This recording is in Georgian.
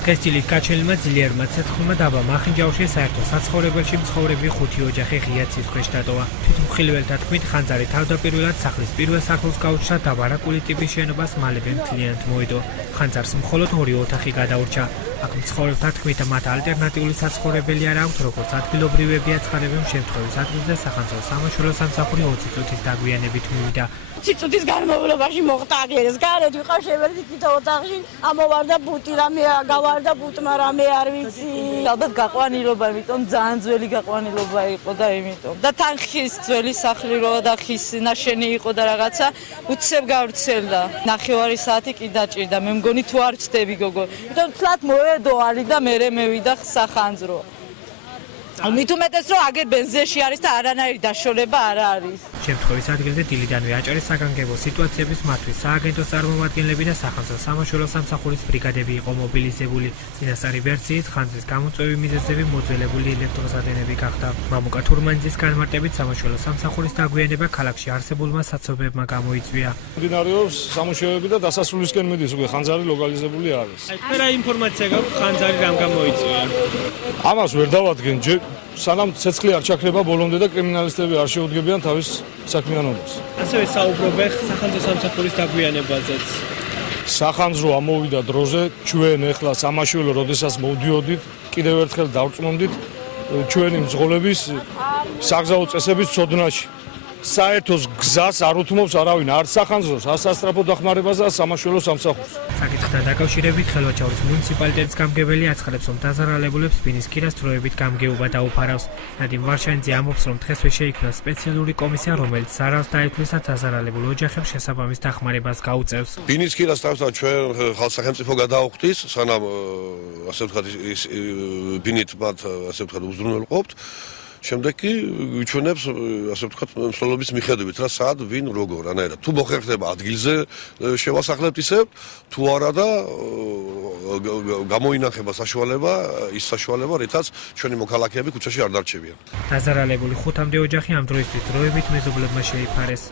დღესწილით გაჩენილმა ძლიერმა ცეცხლმა დაბა მახინჯაურში საერთო საცხოვრებელში მცხოვრები 5 ოჯახი ღია ცის ქვეშ დატოვა. თვითმხილველთა თქმით, ხანძარი თავდაპირველად სახლის პირველ სართულს გაუჩნდა და ბარაკული ტიპის შენობას მალევე მთლიანად მოედო. ხანძარს მხოლოდ 2 ოთახი გადაურჩა. აქ მცხოვრებთა თქმით, მათ ალტერნატიული საცხოვრებელი არ აქვთ, როგორც ადგილობრივები აცხადებენ, შემთხვევის ადგილზე სახანძრო სამაშველო სამსახური 20 წუთის დაგვიანებით მივიდა. 20 წუთის განმავლობაში მოხდა აღიერეს. გარეთ ვიყავ შევერდი თითო ოთახში, ამოვარდა ბუტი რამე გავარდა ბუტმა რამე არ ვიცი. ალბათ გაყვანილობა, იმიტომ ძალიან ძველი გაყვანილობა იყო და იმიტომ. და თან ხის ძველი სახლი რო და ხის ნაშენი იყო და რაღაცა უცებ გავრცელდა. 9 საათი კი დაჭირდა. მე მგონი თუ არ ვწდები გოგო. იმიტომ თლათ მოედო ალი და მე მევიდა სახანძრო. მით უმეტეს რომ აგერ ბენზინში არის და არანაირი დაშორება არ არის. შემთხვევის ადგილზე დილიდანვე აჭარის საგანგებო სიტუაციების მართვის სააგენტოს წარმომადგენლები და სახანძრო სამაშველო სამსახურის ბრიგადები იყო მობილიზებული. წინასწარი ვერსიით ხანძრის გამოწვევი მიზეზები მოძველებული ელექტროსადგურები გახდა. მამუკა თურმანიძის განმარტებით სამაშველო სამსახურის დაგვიანება ქალაქში არსებულმა საცობებმა გამოიწვია. მიმდინარეობს სამუშაოები და დასასრულისკენ მიდის, უკვე ხანძარი ლოკალიზებული არის. აი რა ინფორმაცია გაქვს ხანძარი რამ გამოიწვია? ამას ვერ დავადგენ, სანამ ცეცხლი არ ჩაქრება ბოლომდე და კრიმინალისტები არ შეუდგებიან თავის საქმიანობას. ასევე საუბრობენ სახანძრო სამსახურის დაგვიანებაზეც. სახანძრო ამოვიდა დროზე, ჩვენ ახლა სამაშველო როდესაც მოვდიოდით, კიდევ ერთხელ დავწმუნდით ჩვენი მძღოლების საგზაო წესების ცოდნაში. საერთოს გზას არ უთმობს არავინ, არც სახანძროს, არც სასტრაფო დახმარებაზე და სამაშველო სამსახურს. საკითხთან დაკავშირებით ხელვაჩაურის მუნიციპალიტეტის გამგებელი აცხადებს, რომ დაზარალებულებს ბინის ქირას დროებით გამგეობა დაუფარავს. ნადიმ ვარშანიძე ამბობს, რომ დღესვე შეიქმნა სპეციალური კომისია, რომელიც ზარალს დაეთმის და დაზარალებულ ოჯახებს შესაბამის დახმარებას გაუწევს. ბინის ქირას თავისთავად ჩვენ სახელმწიფო გადაუხდის, სანამ ასე ვთქვათ ბინით მათ ასე ვთქვათ უზრუნველყოფთ. შემდეგ კი გვიჩვენებს ასე ვთქვათ მსვლელობის მიხედვით რა სად ვინ როგორ რანაირად თუ მოხერხდება ადგილზე შევასახლებთ ისევ თუ არა და გამოინახება საშუალება ის საშუალება რითაც ჩვენი მოქალაქეები ქუჩაში არ დარჩებიან. დაზარალებული 5-მდე ოჯახი ამ დროისთვის დროებით მეზობლებმა შეიფარეს.